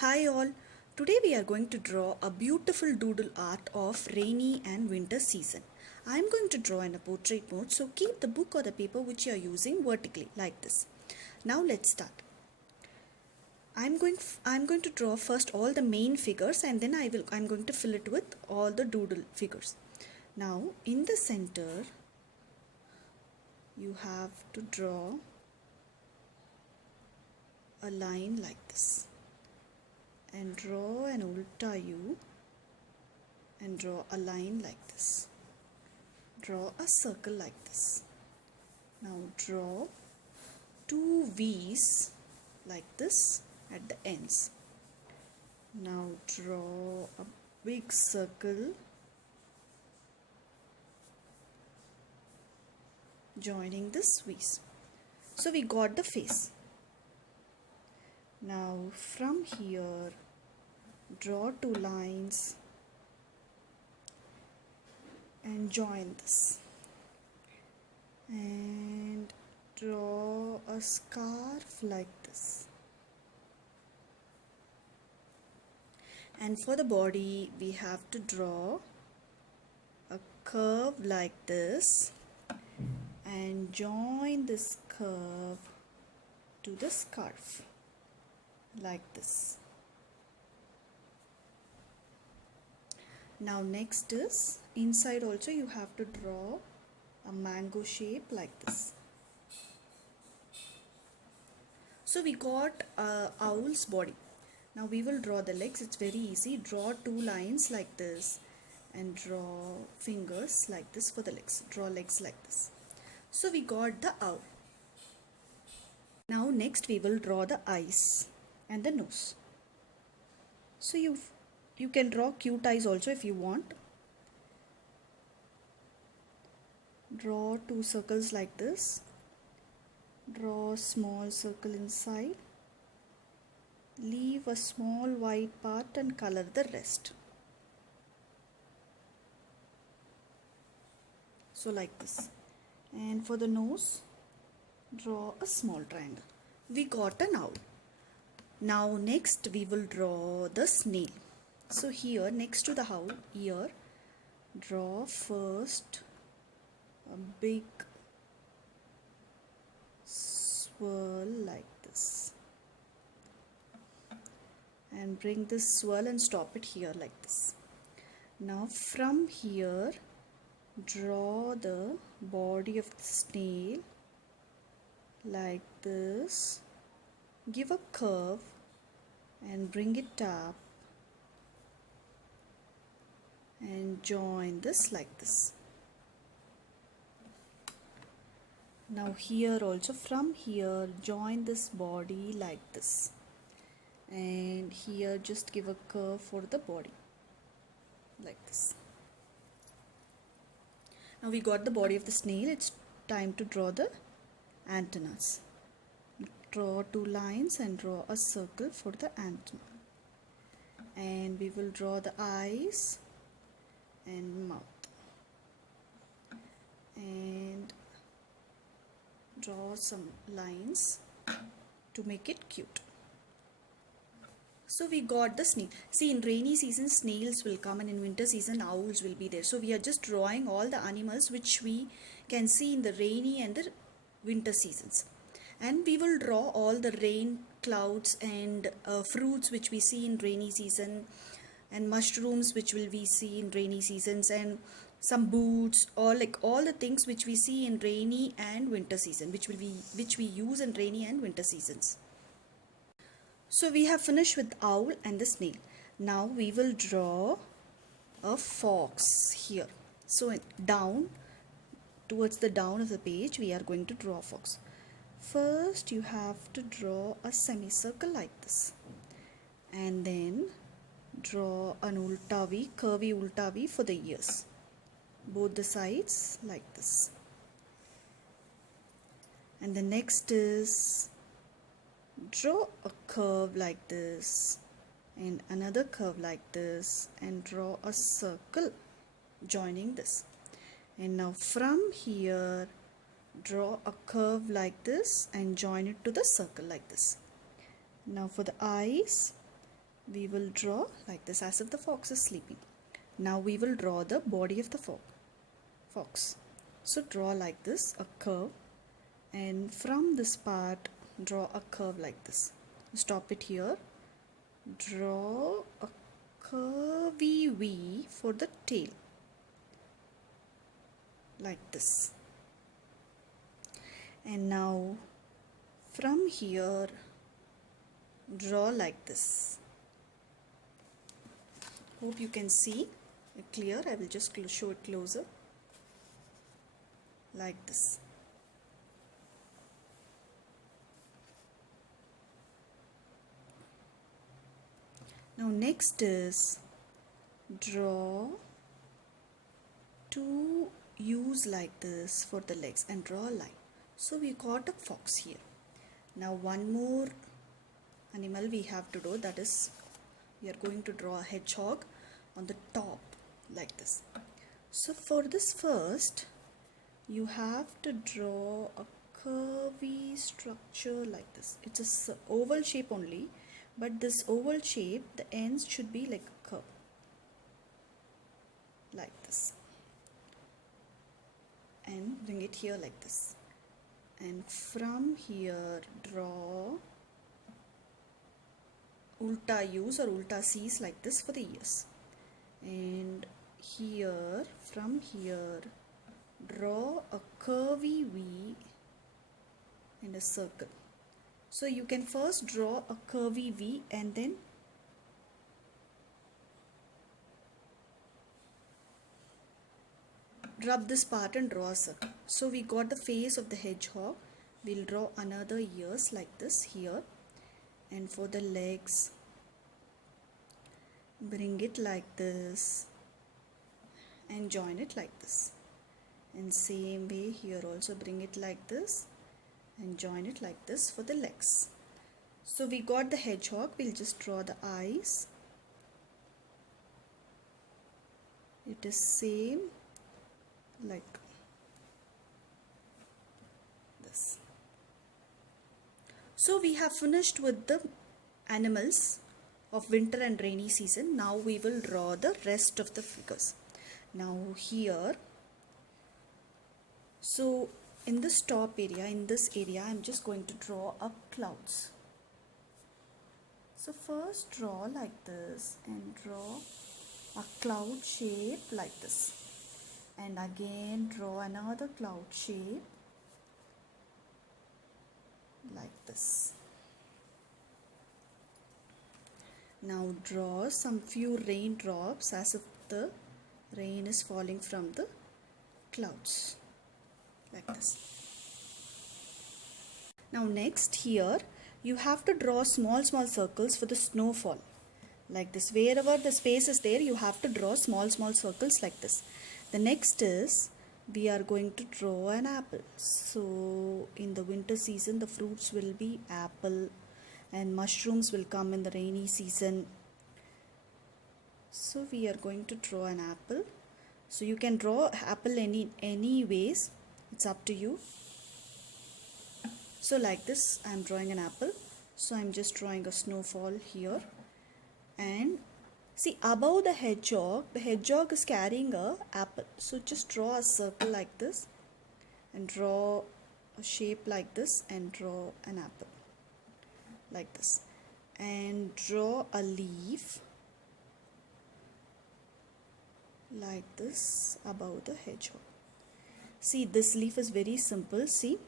Hi all, today we are going to draw a beautiful doodle art of rainy and winter season. I am going to draw in a portrait mode, so keep the book or the paper which you are using vertically like this. Now let's start. I'm going to draw first all the main figures and then I'm going to fill it with all the doodle figures. Now in the center you have to draw a line like this. And draw an ulta U and draw a line like this. Draw a circle like this. Now draw two V's like this at the ends. Now draw a big circle joining this V's. So we got the face. Now from here draw two lines and join this and draw a scarf like this, and for the body we have to draw a curve like this and join this curve to the scarf like this. Now next is inside also you have to draw a mango shape like this. So we got owl's body. Now we will draw the legs. It's very easy. Draw two lines like this and draw fingers like this for the legs. Draw legs like this. So we got the owl. Now next we will draw the eyes and the nose. So you can draw cute eyes also if you want. Draw two circles like this. Draw a small circle inside. Leave a small white part and color the rest. So like this. And for the nose, draw a small triangle. We got an owl. Now next we will draw the snail. So here next to the owl, ear, draw first a big swirl like this. And bring this swirl and stop it here like this. Now from here, draw the body of the snail like this. Give a curve and bring it up and join this like this. Now here also from here join this body like this, and here just give a curve for the body like this. Now we got the body of the snail. It's time to draw the antennas. Draw two lines and draw a circle for the antenna, and we will draw the eyes and mouth and draw some lines to make it cute. So we got the snail. See, in rainy season snails will come and in winter season owls will be there. So we are just drawing all the animals which we can see in the rainy and the winter seasons. And we will draw all the rain clouds and fruits which we see in rainy season, and mushrooms which will we see in rainy seasons, and some boots, or like all the things which we see in rainy and winter season, which we use in rainy and winter seasons. So we have finished with owl and the snail. Now we will draw a fox here. So down towards the down of the page we are going to draw a fox. First you have to draw a semicircle like this, and then draw an ulta V, curvy ulta V for the ears, both the sides like this. And the next is draw a curve like this and another curve like this and draw a circle joining this. And now from here draw a curve like this and join it to the circle like this. Now for the eyes, we will draw like this as if the fox is sleeping. Now we will draw the body of the fox. So draw like this, a curve, and from this part draw a curve like this. Stop it here. Draw a curvy V for the tail like this. And now from here draw like this. Hope you can see it clear. I will just show it closer like this. Now next is draw two U's like this for the legs and draw a line. So we got a fox here. Now one more animal we have to do, that is we are going to draw a hedgehog on the top like this. So for this first you have to draw a curvy structure like this. It's a oval shape only, but this oval shape, the ends should be like a curve like this, and bring it here like this. And from here draw ulta U's or ulta C's like this for the ears. And here, from here, draw a curvy V and a circle. So you can first draw a curvy V and then rub this part and draw a circle. So we got the face of the hedgehog. We'll draw another ears like this here. And for the legs, bring it like this and join it like this. And same way here also bring it like this and join it like this for the legs. So we got the hedgehog. We'll just draw the eyes. It is same like this. So we have finished with the animals of winter and rainy season. Now we will draw the rest of the figures. Now here, so in this top area, in this area, I'm just going to draw up clouds. So first draw like this and draw a cloud shape like this. And again draw another cloud shape like this. Now draw some few raindrops as if the rain is falling from the clouds like this. Now next here you have to draw small circles for the snowfall like this. Wherever the space is there, you have to draw small circles like this. The next is we are going to draw an apple. So in the winter season the fruits will be apple and mushrooms will come in the rainy season. So we are going to draw an apple. So you can draw apple any ways, it's up to you. So like this I am drawing an apple. So I am just drawing a snowfall here. And see, above the hedgehog is carrying a apple. So just draw a circle like this and draw a shape like this and draw an apple like this. And draw a leaf like this above the hedgehog. See, this leaf is very simple. See,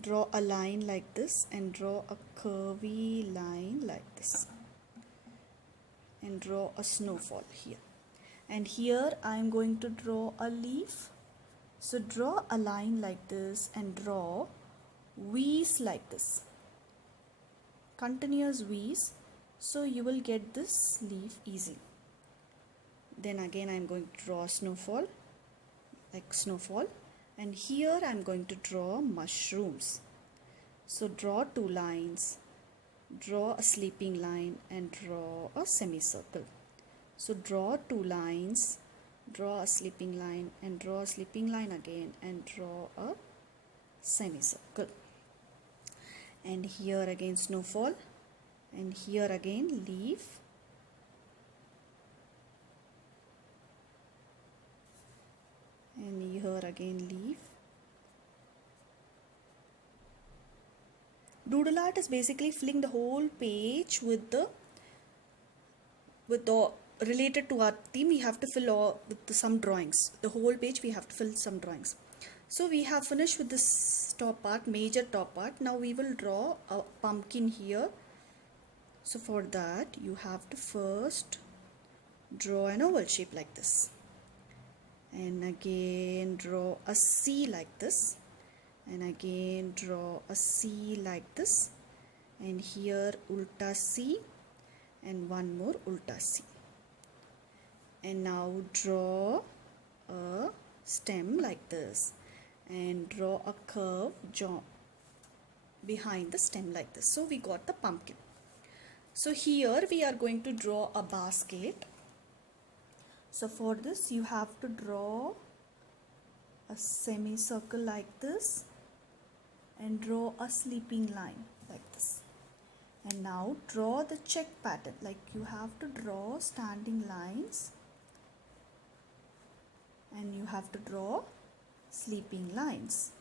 draw a line like this and draw a curvy line like this. And draw a snowfall here. And here I am going to draw a leaf. So draw a line like this and draw V's like this. Continuous V's. So you will get this leaf easily. Then again I am going to draw a snowfall like snowfall. And here I am going to draw mushrooms. So draw two lines. Draw a sleeping line and draw a semicircle. So draw two lines, draw a sleeping line and draw a sleeping line again and draw a semicircle. And here again snowfall and here again leaf and here again leaf. Doodle art is basically filling the whole page with the related to our theme. We have to fill all with some drawings. The whole page we have to fill some drawings. So we have finished with this top part, major top part. Now we will draw a pumpkin here. So for that you have to first draw an oval shape like this, and again draw a C like this, and again draw a C like this, and here ulta C and one more ulta C. And now draw a stem like this and draw a curve behind the stem like this. So we got the pumpkin. So here we are going to draw a basket. So for this you have to draw a semicircle like this and draw a sleeping line like this. And now draw the check pattern, like you have to draw standing lines and you have to draw sleeping lines.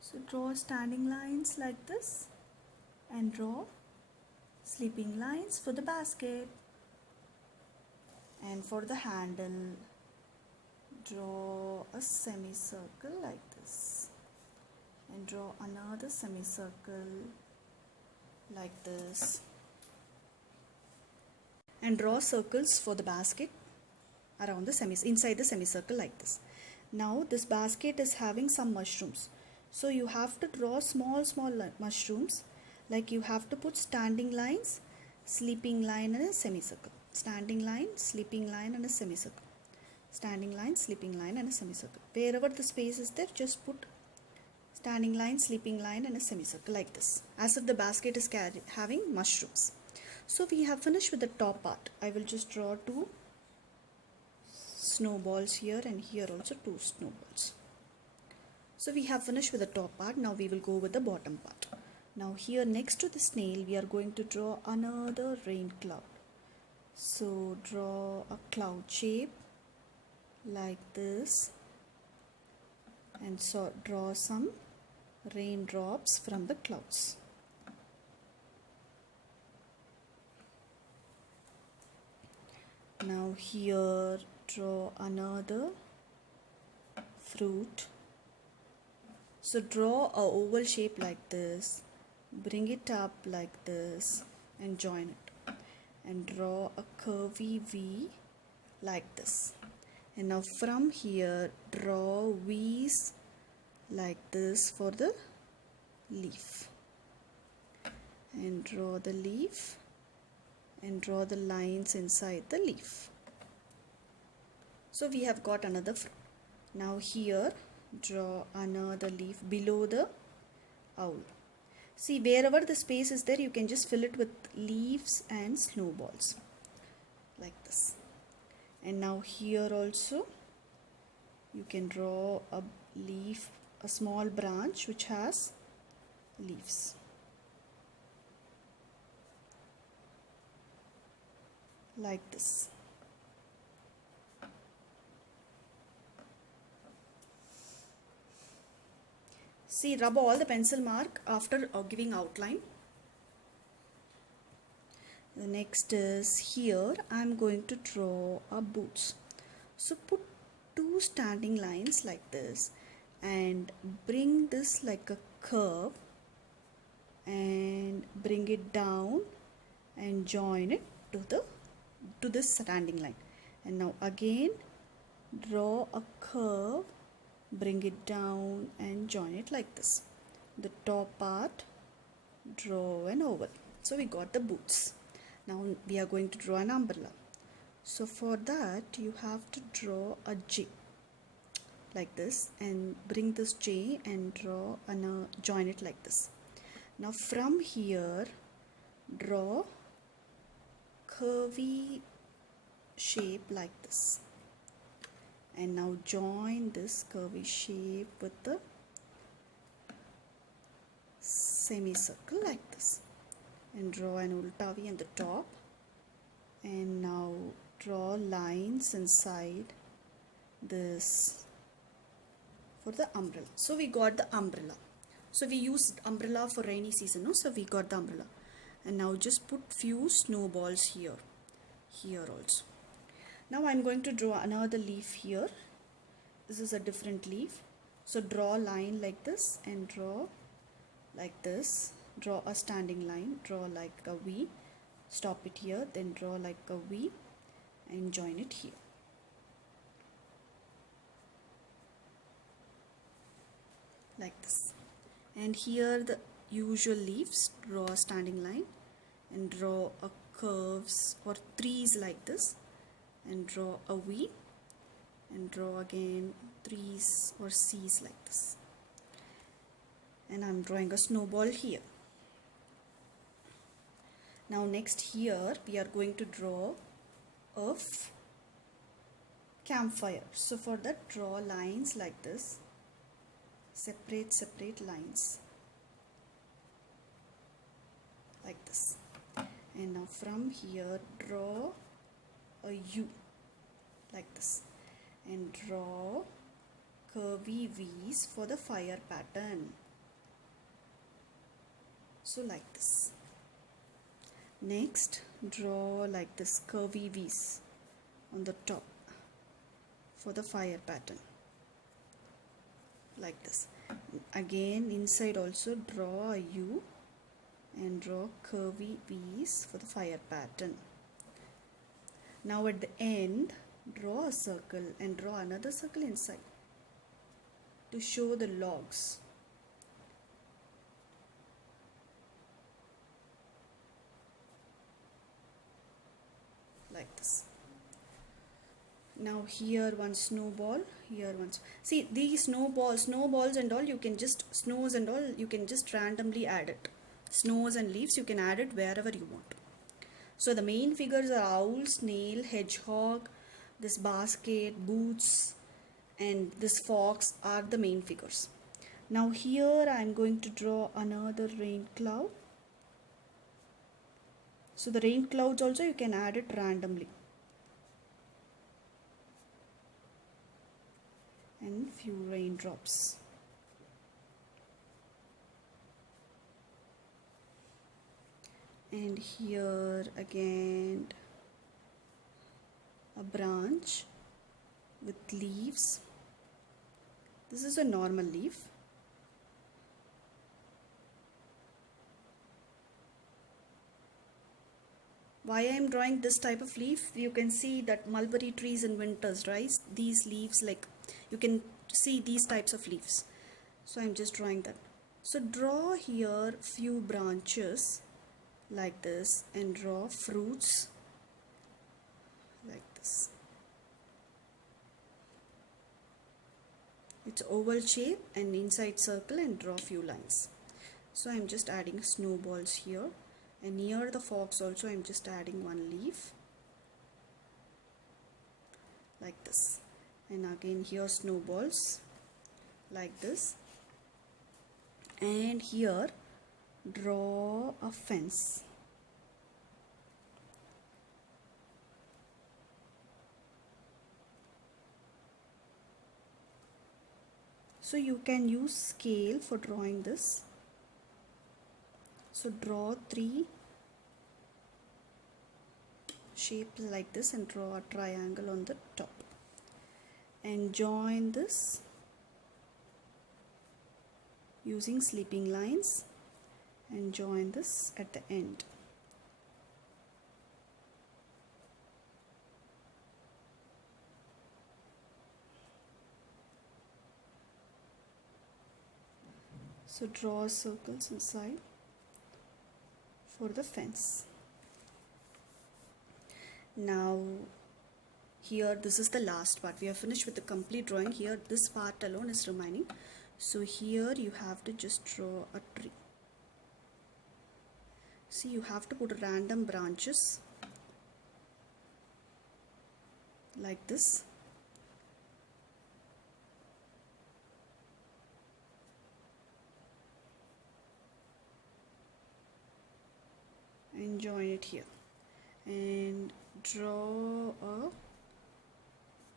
So draw standing lines like this and draw sleeping lines for the basket. And for the handle, draw a semicircle like this and draw another semicircle like this, and draw circles for the basket around the inside the semicircle like this. Now this basket is having some mushrooms, so you have to draw small mushrooms, like you have to put standing lines, sleeping line and a semicircle, standing line, sleeping line and a semicircle, standing line, sleeping line and a semicircle. Wherever the space is there, just put standing line, sleeping line and a semicircle like this, as if the basket is having mushrooms. So we have finished with the top part. I will just draw two snowballs here and here also two snowballs. So we have finished with the top part. Now we will go with the bottom part. Now here next to the snail we are going to draw another rain cloud. So draw a cloud shape like this and so draw some raindrops from the clouds. Now here draw another fruit. So draw a oval shape like this, bring it up like this and join it, and draw a curvy V like this. And now from here draw V's like this for the leaf, and draw the leaf and draw the lines inside the leaf. So we have got another fruit. Now here draw another leaf below the owl. See, wherever the space is there, you can just fill it with leaves and snowballs like this. And now here also you can draw a leaf, a small branch which has leaves like this. See, rub all the pencil mark after giving outline. The next is here I am going to draw a boots. So put two standing lines like this and bring this like a curve and bring it down and join it to this standing line. And now again draw a curve, bring it down and join it like this. The top part, draw an oval. So we got the boots. Now we are going to draw an umbrella. So for that you have to draw a J like this and bring this J and draw and join it like this. Now from here draw curvy shape like this, and now join this curvy shape with the semicircle like this, and draw an ulta V on the top, and now draw lines inside this for the umbrella. So we got the umbrella. So we used umbrella for rainy season, no? So we got the umbrella. And now just put few snowballs here also. Now I'm going to draw another leaf here. This is a different leaf. So draw a line like this and draw like this. Draw a standing line, draw like a V, stop it here, then draw like a V and join it here. Like this. And here the usual leaves, draw a standing line and draw a curves or trees like this, and draw a V and draw again trees or C's like this. And I'm drawing a snowball here. Now next here we are going to draw a campfire. So for that, draw lines like this, separate lines like this. And now from here draw a U like this and draw curvy V's for the fire pattern. So like this. Next, draw like this curvy V's on the top for the fire pattern. Like this. Again, inside also draw a U and draw curvy V's for the fire pattern. Now at the end, draw a circle and draw another circle inside to show the logs. Like this. Now here one snowball, here one. See these snowballs and all, you can just snows and all, you can just randomly add it. Snows and leaves, you can add it wherever you want. So the main figures are owl, snail, hedgehog, this basket, boots, and this fox are the main figures. Now here I am going to draw another rain cloud. So the rain clouds also you can add it randomly. And few raindrops. And here again a branch with leaves. This is a normal leaf. Why I am drawing this type of leaf? You can see that mulberry trees in winters, right? These leaves, like you can see these types of leaves. So I'm just drawing that. So draw here few branches like this and draw fruits like this. It's oval shape and inside circle, and draw few lines. So I'm just adding snowballs here, and near the fox also I'm just adding one leaf like this, and again here snowballs like this, and here draw a fence. So you can use scale for drawing this. So draw 3 shapes like this and draw a triangle on the top, and join this using sleeping lines, and join this at the end. So draw circles inside for the fence. Now here this is the last part. We are finished with the complete drawing. Here this part alone is remaining. So here you have to just draw a tree. See, you have to put random branches like this. and join it here, and draw a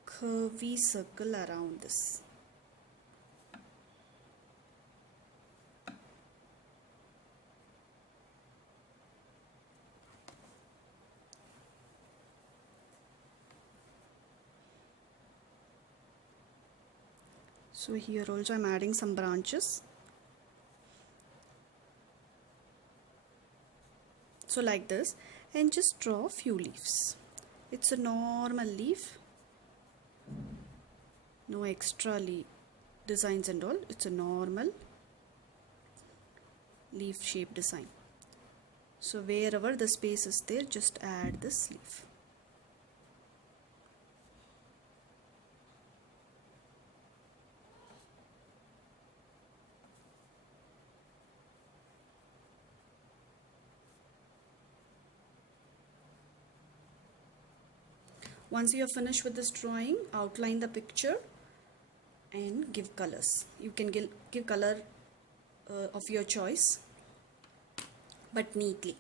curvy circle around this. So here also I'm adding some branches. So like this, and just draw a few leaves. It's a normal leaf, no extra designs and all. It's a normal leaf shape design. So wherever the space is there, just add this leaf. Once you are finished with this drawing, outline the picture and give colors. You can give color of your choice, but neatly.